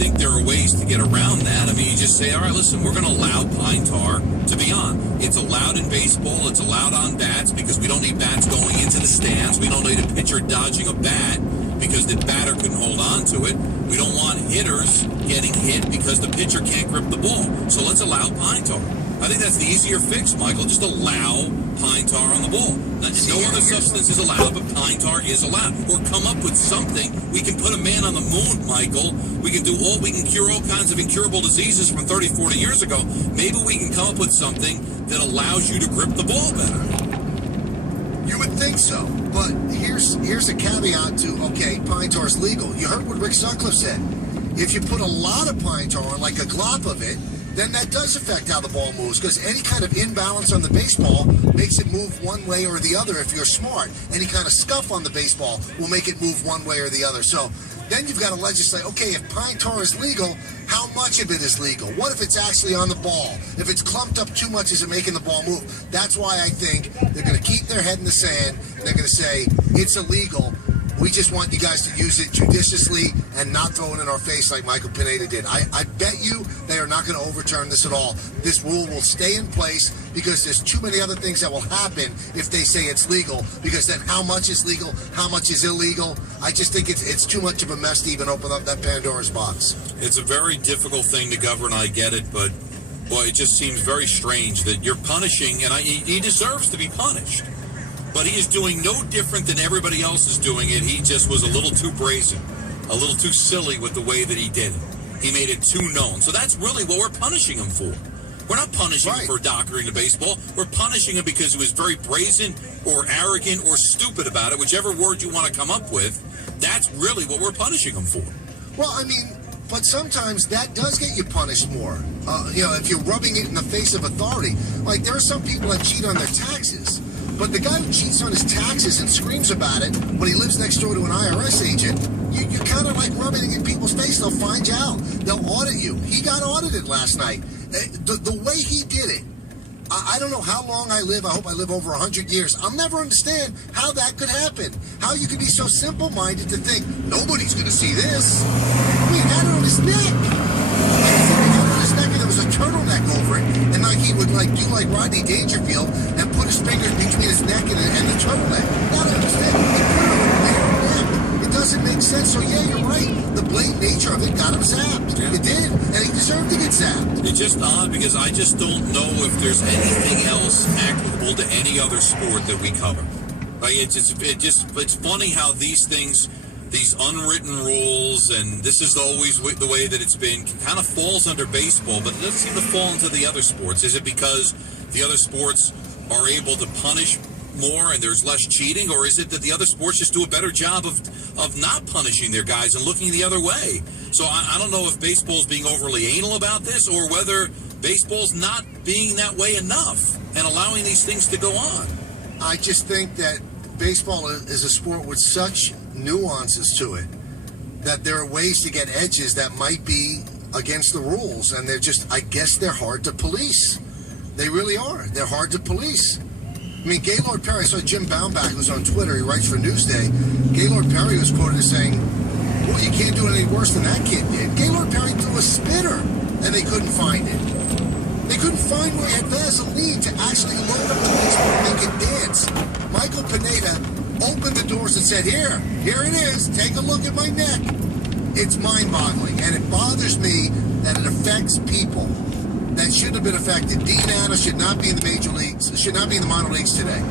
think there are ways to get around that. I mean, you just say, all right, listen, we're going to allow pine tar to be on. It's allowed in baseball. It's allowed on bats because we don't need bats going into the stands. We don't need a pitcher dodging a bat because the batter couldn't hold on to it. We don't want hitters getting hit because the pitcher can't grip the ball. So let's allow pine tar. I think that's the easier fix, Michael. Just allow pine tar on the ball. No other substance is allowed, but pine tar is allowed. Or come up with something. We can put a man on the moon, Michael. We can cure all kinds of incurable diseases from 30, 40 years ago. Maybe we can come up with something that allows you to grip the ball better. You would think so, but here's a caveat to, okay, pine tar is legal. You heard what Rick Sutcliffe said. If you put a lot of pine tar, like a glop of it, then that does affect how the ball moves, because any kind of imbalance on the baseball makes it move one way or the other if you're smart. Any kind of scuff on the baseball will make it move one way or the other. So then you've got to legislate, okay, if pine tar is legal, how much of it is legal? What if it's actually on the ball? If it's clumped up too much, is it making the ball move? That's why I think they're going to keep their head in the sand, and they're going to say, it's illegal. We just want you guys to use it judiciously and not throw it in our face like Michael Pineda did. I bet you they are not going to overturn this at all. This rule will stay in place because there's too many other things that will happen if they say it's legal, because then how much is legal, how much is illegal? I just think it's too much of a mess to even open up that Pandora's box. It's a very difficult thing to govern, I get it, but boy, it just seems very strange that you're punishing, and he deserves to be punished. But he is doing no different than everybody else is doing it. He just was a little too brazen, a little too silly with the way that he did it. He made it too known. So that's really what we're punishing him for. We're not punishing him for doctoring the baseball. We're punishing him because he was very brazen or arrogant or stupid about it, whichever word you want to come up with. That's really what we're punishing him for. Well, I mean, but sometimes that does get you punished more. If you're rubbing it in the face of authority. Like, there are some people that cheat on their taxes. But the guy who cheats on his taxes and screams about it when he lives next door to an IRS agent, you're kind of like rubbing it in people's face. They'll find you out. They'll audit you. He got audited last night. The way he did it, I don't know how long I live. I hope I live over 100 years. I'll never understand how that could happen. How you could be so simple-minded to think, nobody's going to see this. I mean, he had it on his neck. And there was a turtleneck over it, and like he would do like Rodney Dangerfield and put his fingers between his neck and the turtleneck. Now I understand. He put it on the neck. It doesn't make sense. So yeah, you're right. The blatant nature of it got him zapped. Yeah. It did, and he deserved to get zapped. It's just odd because I just don't know if there's anything else applicable to any other sport that we cover. Like it's funny how these things. These unwritten rules, and this is always the way that it's been, kind of falls under baseball, but it doesn't seem to fall into the other sports. Is it because the other sports are able to punish more and there's less cheating, or is it that the other sports just do a better job of not punishing their guys and looking the other way? So I don't know if baseball's being overly anal about this, or whether baseball's not being that way enough and allowing these things to go on. I just think that baseball is a sport with such nuances to it that there are ways to get edges that might be against the rules, and I guess they're hard to police. They really are. They're hard to police. I mean, Gaylord Perry, I saw Jim Baumbach, who's on Twitter, he writes for Newsday. Gaylord Perry was quoted as saying, well, you can't do it any worse than that kid did. Gaylord Perry threw a spitter, and they couldn't find it. They couldn't find where he had Vaseline to actually load up the baseball and make it dance. Michael Pineda opened the doors and said, here it is, take a look at my neck. It's mind-boggling, and it bothers me that it affects people that shouldn't have been affected. Dean Anna should not be in the major leagues, should not be in the minor leagues today.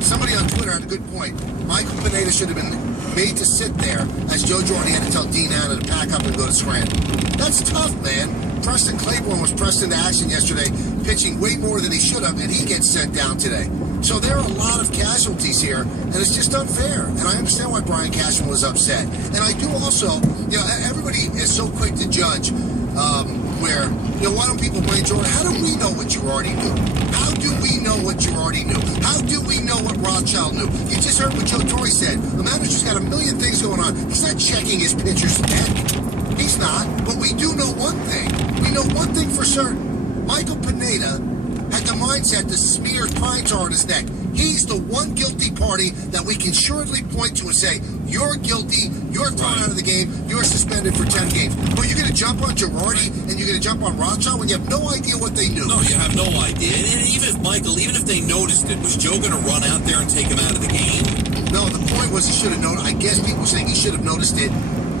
Somebody on Twitter had a good point. Michael Pineda should have been made to sit there as Joe Girardi had to tell Dean Anna to pack up and go to Scranton. That's tough, man. Preston Claiborne was pressed into action yesterday, pitching way more than he should have, and he gets sent down today. So there are a lot of casualties here, and it's just unfair. And I understand why Brian Cashman was upset. And I do also, everybody is so quick to judge why don't people blame Jordan? How do we know what Girardi knew? How do we know what Girardi knew? How do we know what Rothschild knew? You just heard what Joe Torre said. The manager's got a million things going on. He's not checking his pitcher's neck. He's not. But we do know one thing. We know one thing for certain. Michael Pineda had the mindset to smear pine tar on his neck. He's the one guilty party that we can surely point to and say, you're guilty, you're thrown out of the game, you're are suspended for 10 games. But you're going to jump on Girardi and you're going to jump on Rothschild when you have no idea what they knew. No, you have no idea. And even if they noticed it, was Joe going to run out there and take him out of the game? No, the point was he should have known. I guess people saying he should have noticed it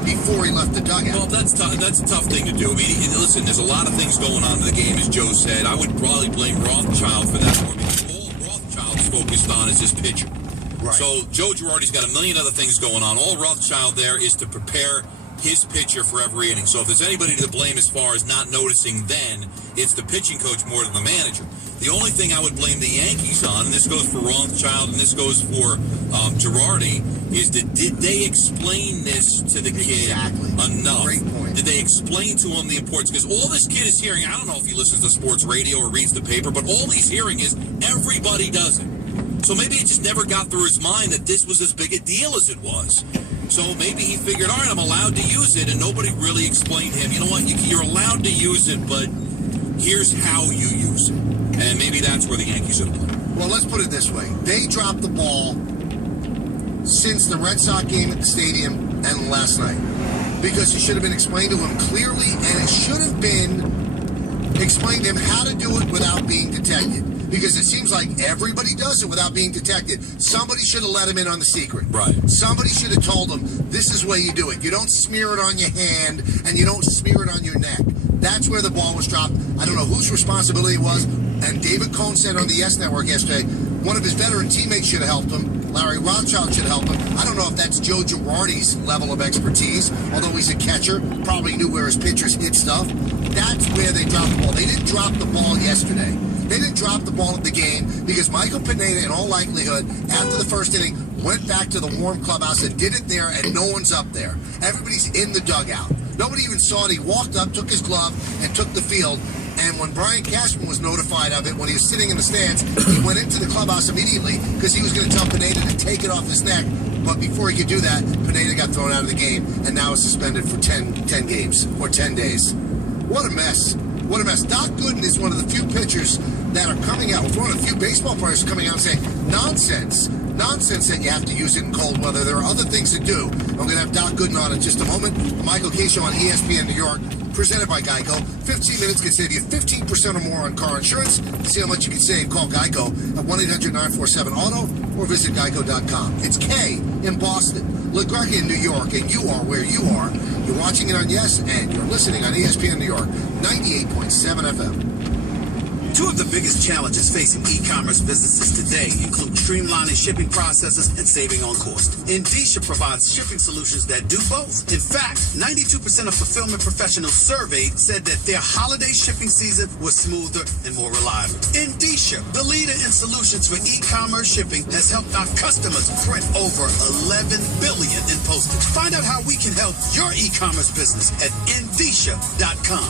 before he left the dugout. Well, that's a tough thing to do. I mean, listen, there's a lot of things going on in the game, as Joe said. I would probably blame Rothschild for that more because all Rothschild's focused on is his pitcher. Right. So Joe Girardi's got a million other things going on. All Rothschild there is to prepare his pitcher for every inning. So if there's anybody to blame as far as not noticing then, it's the pitching coach more than the manager. The only thing I would blame the Yankees on, and this goes for Rothschild and this goes for Girardi, is that did they explain this to the kid enough? Great point. Did they explain to him the importance? Because all this kid is hearing, I don't know if he listens to sports radio or reads the paper, but all he's hearing is everybody does it. So maybe it just never got through his mind that this was as big a deal as it was. So maybe he figured, all right, I'm allowed to use it, and nobody really explained to him, you know what, you're allowed to use it, but here's how you use it. And maybe that's where the Yankees are to blame. Well, let's put it this way. They dropped the ball since the Red Sox game at the stadium and last night. Because it should have been explained to him clearly, and it should have been explained to him how to do it without being detected. Because it seems like everybody does it without being detected. Somebody should have let him in on the secret. Right. Somebody should have told him, this is the way you do it. You don't smear it on your hand, and you don't smear it on your neck. That's where the ball was dropped. I don't know whose responsibility it was. And David Cohn said on the Yes Network yesterday, one of his veteran teammates should have helped him. Larry Rothschild should have helped him. I don't know if that's Joe Girardi's level of expertise, although he's a catcher, probably knew where his pitchers hit stuff. That's where they dropped the ball. They didn't drop the ball yesterday. They didn't drop the ball at the game because Michael Pineda, in all likelihood, after the first inning, went back to the warm clubhouse and did it there, and no one's up there. Everybody's in the dugout. Nobody even saw it. He walked up, took his glove, and took the field. And when Brian Cashman was notified of it, when he was sitting in the stands, he went into the clubhouse immediately because he was going to tell Pineda to take it off his neck. But before he could do that, Pineda got thrown out of the game and now is suspended for 10 games or 10 days. What a mess. What a mess. Doc Gooden is one of the few pitchers that are coming out, one of the few baseball players coming out and saying, nonsense that you have to use it in cold weather. There are other things to do. I'm going to have Doc Gooden on in just a moment. The Michael K. Show on ESPN New York, presented by Geico. 15 minutes can save you 15% or more on car insurance. To see how much you can save, call Geico at 1-800-947-AUTO or visit geico.com. It's Kay in Boston, LaGreca in New York, and you are where you are. You're watching it on Yes, and you're listening on ESPN New York, 98.7 FM. Two of the biggest challenges facing e-commerce businesses today include streamlining shipping processes and saving on cost. Indicia provides shipping solutions that do both. In fact, 92% of fulfillment professionals surveyed said that their holiday shipping season was smoother and more reliable. Indicia, the leader in solutions for e-commerce shipping, has helped our customers print over 11 billion in postage. Find out how we can help your e-commerce business at Indicia.com.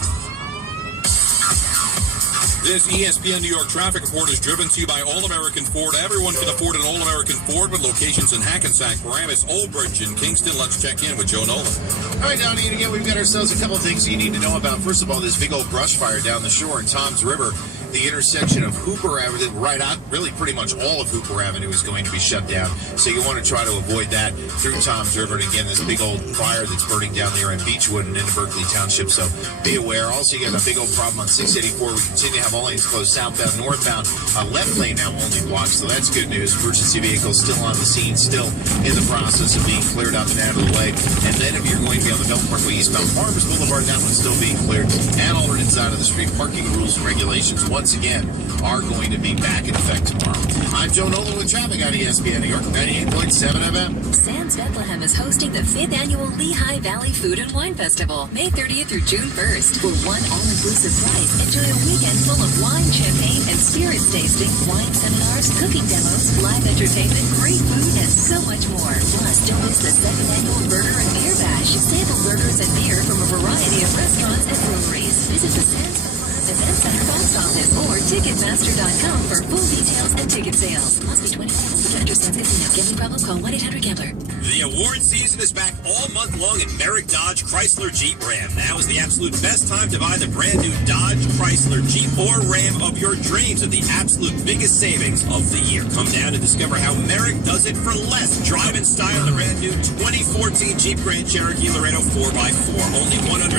This ESPN New York traffic report is driven to you by All-American Ford. Everyone can afford an All-American Ford with locations in Hackensack, Paramus, Old Bridge, and Kingston. Let's check in with Joe Nolan. All right, Donnie, and again, we've got ourselves a couple of things you need to know about. First of all, this big old brush fire down the shore in Toms River. The intersection of Hooper Avenue, right out, really pretty much all of Hooper Avenue is going to be shut down. So you want to try to avoid that through Toms River. And again, this big old fire that's burning down there in Beechwood and into Berkeley Township. So be aware. Also, you got a big old problem on 684. We continue to have all lanes closed southbound, northbound. Left lane now only blocked. So that's good news. Emergency vehicles still on the scene, still in the process of being cleared up and out of the way. And then if you're going to be on the Belt Parkway eastbound Farmers Boulevard, that one's still being cleared. And alternate side of the street, parking rules and regulations once again are going to be back in effect tomorrow. I'm Joe Nolan with traffic on ESPN New York, 98.7 FM. Sam's Bethlehem is hosting the 5th annual Lehigh Valley Food and Wine Festival, May 30th through June 1st. For one all-inclusive price, enjoy a weekend full of wine, champagne, and spirits tasting, wine seminars, cooking demos, live entertainment, great food, and so much more. Plus, don't miss the 7th annual Burger and Beer Bash. Sample burgers and beer from a variety of restaurants and breweries. Visit the Sam's Event Center box office or Ticketmaster.com for full details and ticket sales. Must be 21. Enter Sam's Casino. Gambling problem? Call 1-800-GAMBLER. The award season is back all month long at Merrick Dodge Chrysler Jeep Ram. Now is the absolute best time to buy the brand new Dodge Chrysler Jeep or Ram of your dreams at the absolute biggest savings of the year. Come down and discover how Merrick does it for less. Drive in style the brand new 2014 Jeep Grand Cherokee Laredo 4x4. Only $199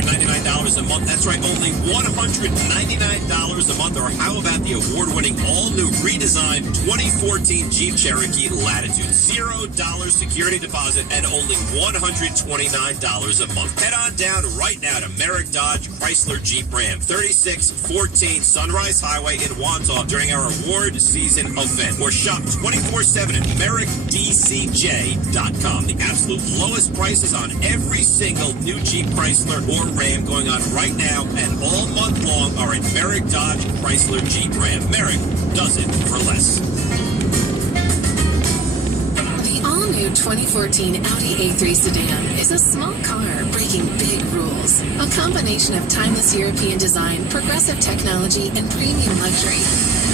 a month. That's right, only $199 a month. Or how about the award-winning all-new redesigned 2014 Jeep Cherokee Latitude? $0 security deposit and only $129 a month. Head on down right now to Merrick Dodge Chrysler Jeep Ram, 3614 Sunrise Highway in Wantagh during our award season event. Or shop 24/7 at merrickdcj.com. The absolute lowest prices on every single new Jeep, Chrysler, or Ram going on right now and all month long are at Merrick Dodge Chrysler Jeep Ram. Merrick does it for less. New 2014 Audi A3 sedan is a small car breaking big rules. A combination of timeless European design, progressive technology, and premium luxury.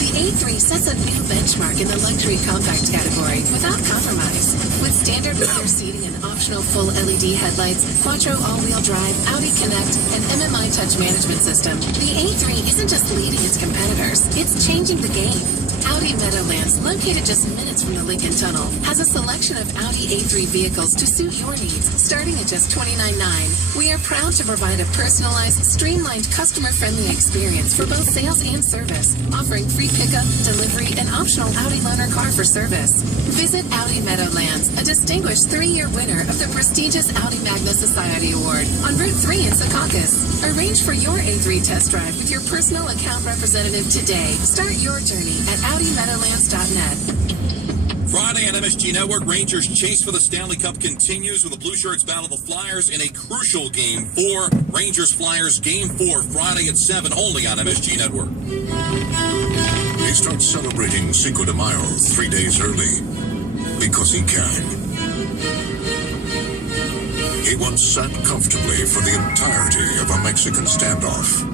The A3 sets a new benchmark in the luxury compact category without compromise. With standard leather seating and optional full LED headlights, Quattro all-wheel drive, Audi Connect, and MMI touch management system, the A3 isn't just leading its competitors, it's changing the game. Audi Meadowlands, located just minutes from the Lincoln Tunnel, has a selection of Audi A3 vehicles to suit your needs, starting at just $29,900. We are proud to provide a personalized, streamlined, customer-friendly experience for both sales and service, offering free pickup, delivery, and optional Audi loaner car for service. Visit Audi Meadowlands, a distinguished 3-year winner of the prestigious Audi Magna Society Award on Route 3 in Secaucus. Arrange for your A3 test drive with your personal account representative today. Start your journey at AudiMeadowlands.net. Friday on MSG Network, Rangers' chase for the Stanley Cup continues with the Blue Shirts battle the Flyers in a crucial Game 4. Rangers-Flyers Game 4, Friday at 7, only on MSG Network. He starts celebrating Cinco de Mayo 3 days early because he can. He once sat comfortably for the entirety of a Mexican standoff.